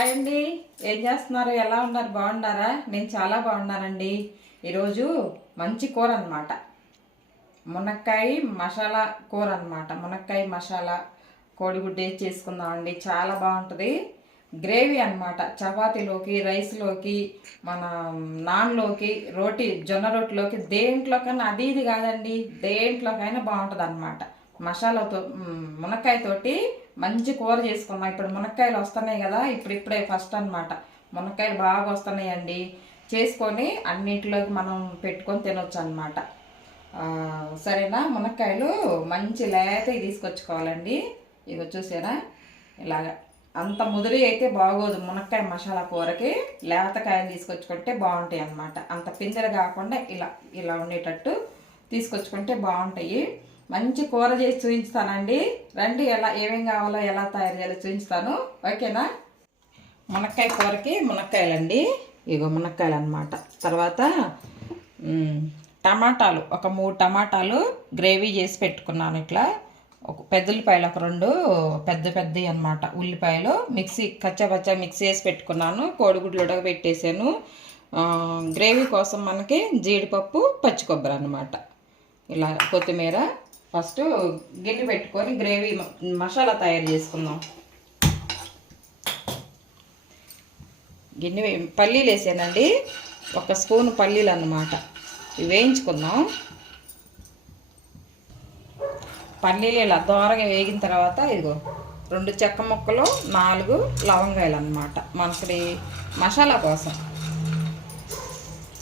Hi అండి. ఏం చేస్తున్నారు? ఎలా ఉన్నారు? బాగున్నారా? నేను చాలా బాగున్నానండి. ఈరోజు మంచి కూర అనమాట, మునక్కాయ మసాలా కూర అనమాట. మునక్కాయ మసాలా కోడిగుడ్డు వేసి చేసుకుందామండి. చాలా బాగుంటుంది. గ్రేవీ అనమాట. చపాతీలోకి, రైస్లోకి, మన నాన్లోకి, జొన్న రోటిలోకి, దేంట్లోకైనా అది ఇది కాదండి, దేంట్లోకైనా బాగుంటుంది అనమాట. మసాలాతో మునక్కాయతోటి మంచి కూర చేసుకున్నాం. ఇప్పుడు మునక్కాయలు వస్తున్నాయి కదా, ఇప్పుడే ఫస్ట్ అనమాట. మునక్కాయలు బాగా వస్తున్నాయండి. చేసుకొని అన్నిటిలోకి మనం పెట్టుకొని తినొచ్చు అనమాట. సరేనా? మునక్కాయలు మంచి లేతవి తీసుకొచ్చుకోవాలండి. ఇగో చూసారా, ఇలాగా అంత ముదిరి అయితే బాగోదు. మునక్కాయ మసాలా కూరకి లేతకాయలు తీసుకొచ్చుకుంటే బాగుంటాయి అన్నమాట. అంత పిందెలు కాకుండా ఇలా ఉండేటట్టు తీసుకొచ్చుకుంటే బాగుంటాయి. మంచి కూర చేసి చూపించుతానండి. రండి, ఏమేం కావాలో ఎలా తయారు చేయాలో చూపిస్తాను. ఓకేనా? మునక్కాయ కూరకి మునక్కాయలండి. ఇగో మునక్కాయలు అన్నమాట. తర్వాత టమాటాలు, ఒక 3 టమాటాలు గ్రేవీ చేసి పెట్టుకున్నాను. ఇట్లా ఒక పెద్ద ఉల్లిపాయలు, ఒక 2 పెద్దవి అన్నమాట. ఉల్లిపాయలు కచ్చా మిక్సీ వేసి పెట్టుకున్నాను. కోడిగుడ్లు ఉడకబెట్టేసాను. గ్రేవీ కోసం మనకి జీడిపప్పు, పచ్చి కొబ్బరి అన్నమాట. ఇలా కొత్తిమీర. ఫస్ట్ గిన్నె పెట్టుకొని గ్రేవీ మసాలా తయారు చేసుకుందాం. పల్లీలు వేసానండి, 1 స్పూన్ పల్లీలు అన్నమాట. వేయించుకుందాం. పల్లీలు ఇలా దోరగా వేగిన తర్వాత ఇదిగో 2 చెక్క ముక్కలు, 4 లవంగాయలు అన్నమాట, మనకి మసాలా కోసం.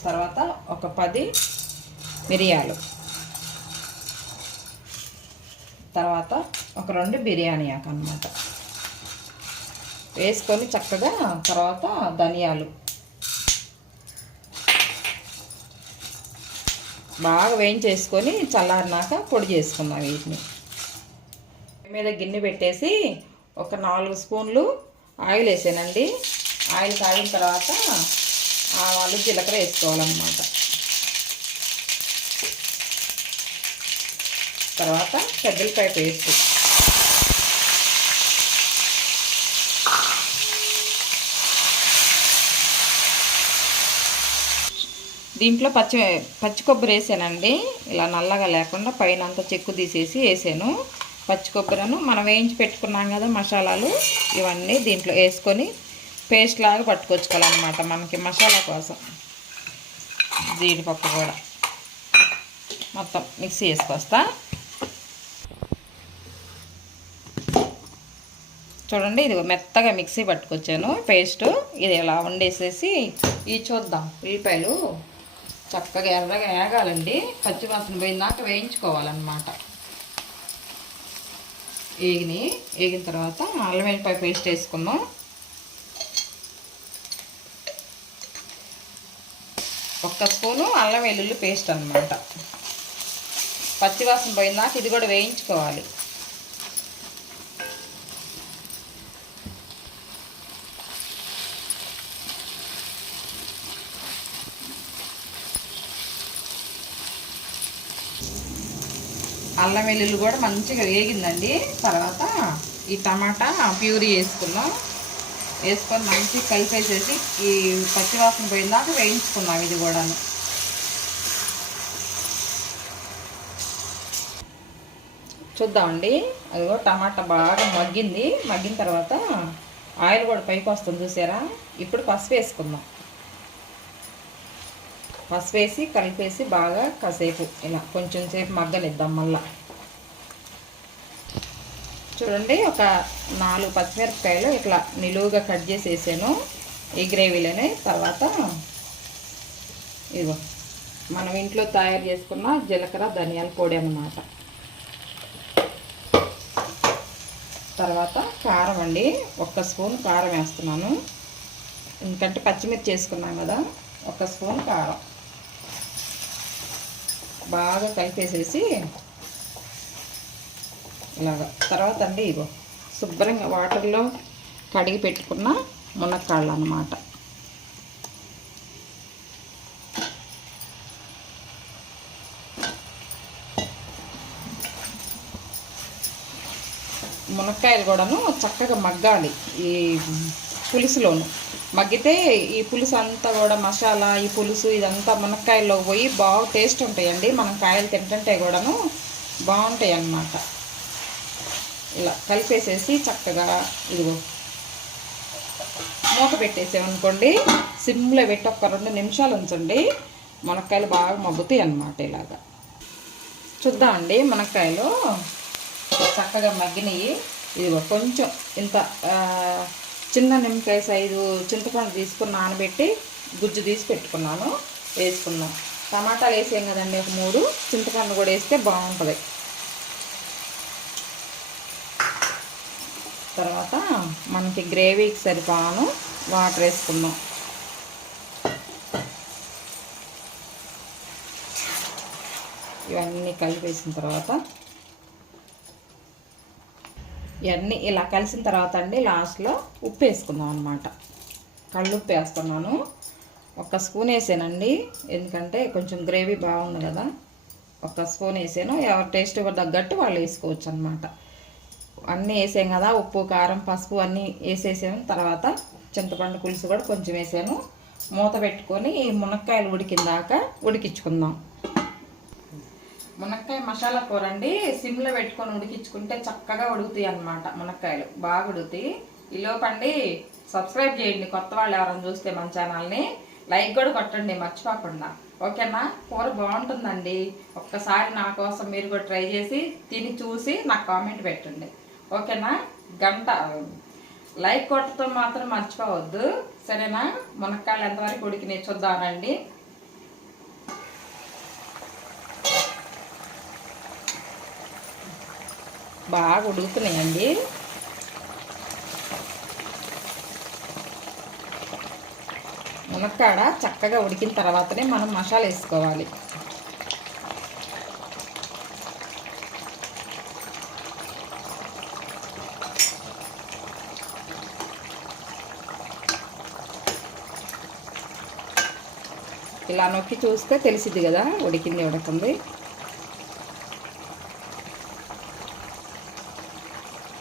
తర్వాత ఒక 10 మిరియాలు, తర్వాత ఒక 2 బిర్యానీ ఆకు అన్నమాట వేసుకొని చక్కగా. తర్వాత ధనియాలు బాగా వేయించేసుకొని చల్లారినాక పొడి చేసుకుందాం. వీటిని మీద గిన్నె పెట్టేసి ఒక 4 స్పూన్లు ఆయిల్ వేసానండి. ఆయిల్ కాగిన తర్వాత ఆవాలు, జీలకర్ర వేసుకోవాలన్నమాట. తర్వాత పెద్దలకాయ పేస్ట్, దీంట్లో పచ్చి కొబ్బరి వేసానండి. ఇలా నల్లగా లేకుండా పైన అంతా చెక్కు తీసేసి వేసాను. పచ్చి కొబ్బరిను మనం వేయించి పెట్టుకున్నాం కదా మసాలాలు, ఇవన్నీ దీంట్లో వేసుకొని పేస్ట్ లాగా పట్టుకొచ్చుకోవాలన్నమాట మనకి మసాలా కోసం. జీడిపప్పు కూడా మొత్తం మిక్సీ వేసుకొస్తా. చూడండి, ఇది మెత్తగా మిక్సీ పట్టుకొచ్చాను పేస్ట్. ఇది ఇలా వండేసేసి చూద్దాం. ఉల్లిపాయలు చక్కగా ఎర్రగా వేగాలండి, పచ్చివాసన పోయిందాక వేయించుకోవాలన్నమాట. వేగిన తర్వాత అల్లం వెల్లిపాయ పేస్ట్ వేసుకుందాం. 1 స్పూను అల్లం వెల్లుల్లి పేస్ట్ అన్నమాట. పచ్చివాసన పోయిందాక ఇది కూడా వేయించుకోవాలి. అల్లం వెల్లుల్లి కూడా మంచిగా వేగిందండి. తర్వాత ఈ టమాటా ప్యూరీ వేసుకున్నాం. వేసుకొని మంచిగా కలిపేసేసి ఈ పచ్చివాసన పోయిందాక వేయించుకున్నాం. ఇది కూడాను చూద్దామండి. అదిగో టమాటా బాగా మగ్గిన తర్వాత ఆయిల్ కూడా పైకి వస్తుంది చూసారా. ఇప్పుడు పసుపు వేసుకుందాం. పసుపు వేసి కలిపేసి బాగా కాసేపు ఇలా కొంచెం సేపు మగ్గనిద్దాం. మళ్ళా చూడండి, ఒక 4 పచ్చిమిరపకాయలు ఇట్లా నిలువుగా కట్ చేసి వేసాను ఈ గ్రేవీలోనే. తర్వాత ఇదిగో మనం ఇంట్లో తయారు చేసుకున్న జీలకర్ర, ధనియాల పొడి అన్నమాట. తర్వాత కారం అండి, 1 స్పూన్ కారం వేస్తున్నాను. ఎందుకంటే పచ్చిమిర్చి వేసుకున్నాం కదా. 1 స్పూన్ కారం బాగా కలిపేసేసి ఇలాగా. తర్వాత అండి ఇగో శుభ్రంగా వాటర్లో కడిగి పెట్టుకున్న మునక్కాళ్ళు అన్నమాట. మునక్కాయలు కూడాను చక్కగా మగ్గాలి. ఈ పులుసులోను మగ్గితే ఈ పులుసు అంతా కూడా మసాలా ఈ పులుసు ఇదంతా మునక్కాయల్లో పోయి బాగా టేస్ట్ ఉంటాయండి. మనం కాయలు తింటుంటే కూడాను బాగుంటాయి అన్నమాట. ఇలా కలిపేసేసి చక్కగా ఇదిగో మూత పెట్టేసామనుకోండి, సిమ్లో పెట్టి ఒక 2 నిమిషాలు ఉంచండి. మునక్కాయలు బాగా మగ్గుతాయి అన్నమాట. ఇలాగా చూద్దామండి. మునక్కాయలు చక్కగా మగ్గినవి. ఇదిగో కొంచెం ఇంత చిన్న నిమ్మకాయ సైజు చింతపండు తీసుకుని నానబెట్టి గుజ్జు తీసి పెట్టుకున్నాను. వేసుకున్నాం. టమాటాలు వేసాం కదండి, ఒక 3. చింతపండు కూడా వేస్తే బాగుంటుంది. తర్వాత మనకి గ్రేవీకి సరిపాను వాటర్ వేసుకుందాం. ఇవన్నీ కలిపేసిన తర్వాత ఇవన్నీ ఇలా కలిసిన తర్వాత అండి లాస్ట్లో ఉప్పు వేసుకుందాం అన్నమాట. కళ్ళుప్పు వేస్తున్నాను. 1 స్పూన్ వేసానండి, ఎందుకంటే కొంచెం గ్రేవీ బాగుంది కదా. 1 స్పూన్ వేసాను. ఎవరి టేస్ట్ తగ్గట్టు వాళ్ళు వేసుకోవచ్చు అన్నమాట. అన్నీ వేసాం కదా, ఉప్పు కారం పసుపు అన్నీ వేసేసాను. తర్వాత చింతపండు పులుసు కూడా కొంచెం వేసాను. మూత పెట్టుకొని మునక్కాయలు ఉడికిందాక ఉడికించుకుందాం. మునక్కాయ మసాలా కూర అండి, సిమ్లో పెట్టుకొని ఉడికించుకుంటే చక్కగా ఉడుకుతాయి అన్నమాట. మునక్కాయలు బాగా ఉడుకుతాయి. ఈలోపండి సబ్స్క్రైబ్ చేయండి కొత్త వాళ్ళు ఎవరైనా చూస్తే మన ఛానల్ని. లైక్ కూడా కొట్టండి మర్చిపోకుండా, ఓకేనా? కూర బాగుంటుందండి. ఒక్కసారి నా కోసం మీరు కూడా ట్రై చేసి తిని చూసి నాకు కామెంట్ పెట్టండి, ఓకేనా? లైక్ కొట్టడం మాత్రం మర్చిపోవద్దు, సరేనా? మునక్కాయలు ఎంతవరకు ఉడికినాయి చూద్దామండి. బాగా ఉడుకుతున్నాయండి. మునక్కాడ చక్కగా ఉడికిన తర్వాతనే మనం మసాలా వేసుకోవాలి. ఇలా నొక్కి చూస్తే తెలిసిద్ది కదా ఉడికింది ఉడకంది.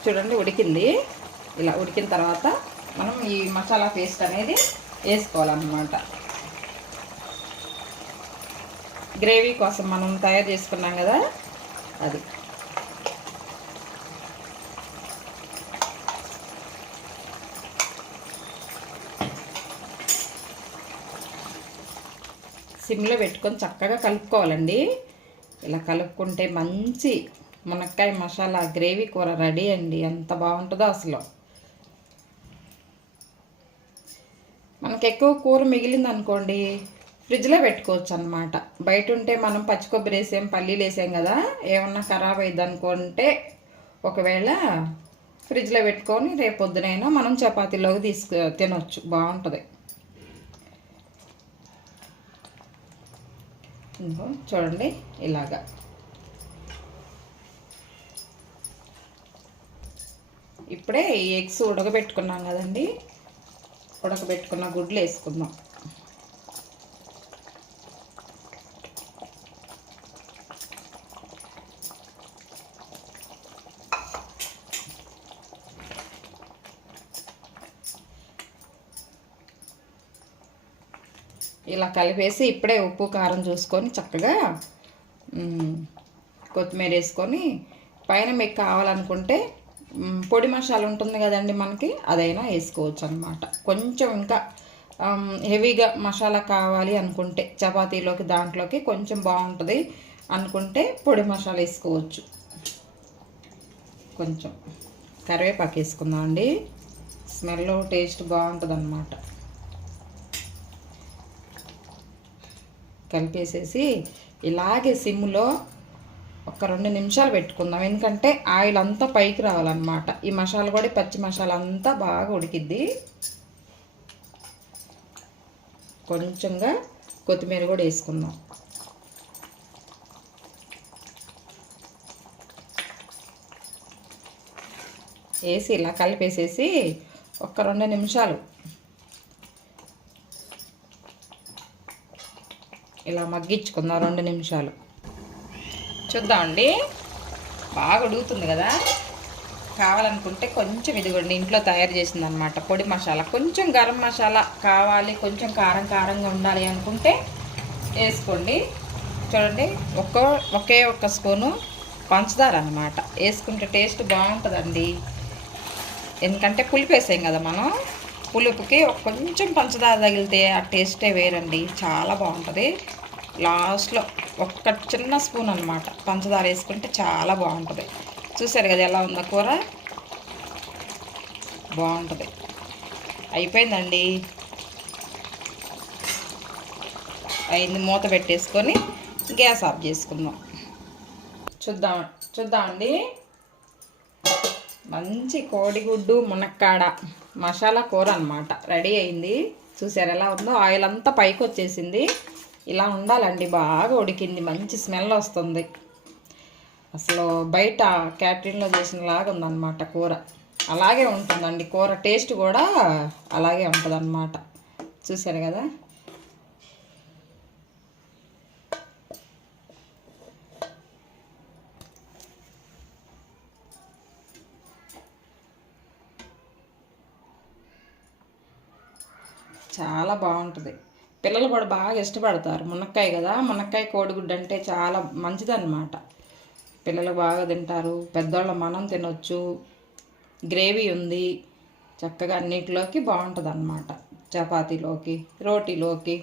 చూడండి ఉడికింది. ఇలా ఉడికిన తర్వాత మనం ఈ మసాలా పేస్ట్ అనేది వేసుకోవాలన్నమాట. గ్రేవీ కోసం మనం తయారు చేసుకున్నాం కదా అది. సిమ్లో పెట్టుకొని చక్కగా కలుపుకోవాలండి. ఇలా కలుపుకుంటే మంచి మునక్కాయ మసాలా గ్రేవీ కూర రెడీ అండి. ఎంత బాగుంటుందో అసలు. మనకు ఎక్కువ కూర మిగిలింది అనుకోండి, ఫ్రిడ్జ్లో పెట్టుకోవచ్చు అన్నమాట. బయట ఉంటే మనం పచ్చి కొబ్బరి వేసాం, పల్లీలు వేసాం కదా, ఏమన్నా ఖరాబ్ అయ్యిద్ది అనుకుంటే ఒకవేళ ఫ్రిడ్జ్లో పెట్టుకొని రేపు పొద్దునైనా మనం చపాతీలోకి తినొచ్చు, బాగుంటుంది. చూడండి ఇలాగా. ఇప్పుడే ఈ ఎగ్స్ ఉడకబెట్టుకున్నాం కదండి, ఉడకబెట్టుకున్న గుడ్లు వేసుకుందాం. ఇలా కలిపేసి ఇప్పుడే ఉప్పు కారం చూసుకొని చక్కగా కొత్తిమీర వేసుకొని పైన మీకు కావాలనుకుంటే పొడి మసాలా ఉంటుంది కదండి మనకి, అదైనా వేసుకోవచ్చు అన్నమాట. కొంచెం ఇంకా హెవీగా మసాలా కావాలి అనుకుంటే చపాతీలోకి దాంట్లోకి కొంచెం బాగుంటుంది అనుకుంటే పొడి మసాలా వేసుకోవచ్చు. కొంచెం కరివేపాకు వేసుకుందాం అండి, స్మెల్ టేస్ట్ బాగుంటుంది అన్నమాట. కలిపేసేసి ఇలాగే సిమ్లో ఒక 2 నిమిషాలు పెట్టుకుందాం, ఎందుకంటే ఆయిల్ అంతా పైకి రావాలన్నమాట. ఈ మసాలా కూడా పచ్చి మసాలా అంతా బాగా ఉడికిద్ది. కొంచెంగా కొత్తిమీర కూడా వేసుకుందాం. వేసి ఇలా కలిపేసేసి ఒక 2 నిమిషాలు ఇలా మగ్గించుకుందాం. 2 నిమిషాలు చూద్దామండి. బాగా ఉడుకుతుంది కదా, కావాలనుకుంటే కొంచెం ఇదిగోండి ఇంట్లో తయారు చేసిందనమాట పొడి మసాలా. కొంచెం గరం మసాలా కావాలి, కొంచెం కారం కారంగా ఉండాలి అనుకుంటే వేసుకోండి. చూడండి ఒకే ఒక్క స్పూను పంచదార అనమాట వేసుకుంటే టేస్ట్ బాగుంటుందండి. ఎందుకంటే పులుపు వేసాం కదా మనం, పులుపుకి కొంచెం పంచదార తగిలితే ఆ టేస్టే వేరండి, చాలా బాగుంటుంది. లాస్ట్లో ఒక్క చిన్న స్పూన్ అనమాట పంచదార వేసుకుంటే చాలా బాగుంటుంది. చూసారు కదా ఎలా ఉందో కూర, బాగుంటుంది. అయిపోయిందండి, అయింది. మూత పెట్టేసుకొని గ్యాస్ ఆఫ్ చేసుకుందాం. చూద్దామండి. మంచి కోడిగుడ్డు మునక్కాడ మసాలా కూర అనమాట రెడీ అయింది. చూసారు ఎలా ఉందో, ఆయిల్ అంతా పైకి వచ్చేసింది. ఇలా ఉండాలండి, బాగా ఉడికింది, మంచి స్మెల్ వస్తుంది. అసలు బయట క్యాటరింగ్లో చేసినలాగా ఉందన్నమాట కూర. అలాగే ఉంటుందండి కూర, టేస్ట్ కూడా అలాగే ఉంటుందన్నమాట. చూసారు కదా, చాలా బాగుంటుంది. పిల్లలు కూడా బాగా ఇష్టపడతారు. మునక్కాయ కదా, మునక్కాయ కోడిగుడ్డు అంటే చాలా మంచిదన్నమాట. పిల్లలు బాగా తింటారు, పెద్దవాళ్ళ మనం తినొచ్చు. గ్రేవీ ఉంది, చక్కగా అన్నిటిలోకి బాగుంటుంది అన్నమాట. చపాతీలోకి, రోటీలోకి,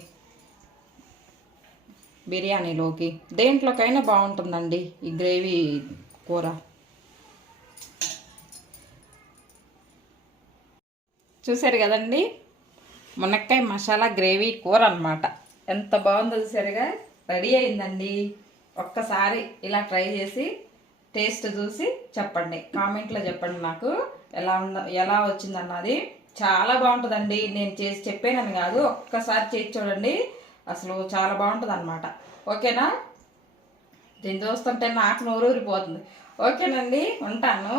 బిర్యానీలోకి, దేంట్లోకైనా బాగుంటుందండి ఈ గ్రేవీ కూర. చూసారు కదండి, మునక్కాయ మసాలా గ్రేవీ కూర అనమాట. ఎంత బాగుందో చూసారుగా, రెడీ అయిందండి. ఒక్కసారి ఇలా ట్రై చేసి టేస్ట్ చూసి చెప్పండి, కామెంట్లో చెప్పండి నాకు ఎలా వచ్చిందన్నది. చాలా బాగుంటుందండి. నేను చేసి చెప్పానని కాదు, ఒక్కసారి చేసి చూడండి, అసలు చాలా బాగుంటుంది అనమాట. ఓకేనా, దీన్ని చూస్తుంటే నాకు నోరూరిపోతుంది. ఓకేనండి, ఉంటాను.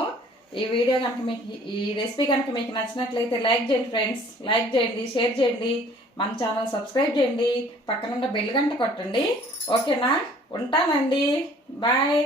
ఈ వీడియో కనుక మీకు, ఈ రెసిపీ కనుక మీకు నచ్చినట్లయితే లైక్ చేయండి ఫ్రెండ్స్, లైక్ చేయండి, షేర్ చేయండి, మన ఛానల్ సబ్స్క్రైబ్ చేయండి, పక్కనున్న బెల్ గంట కొట్టండి. ఓకేనా, ఉంటానండి, బాయ్.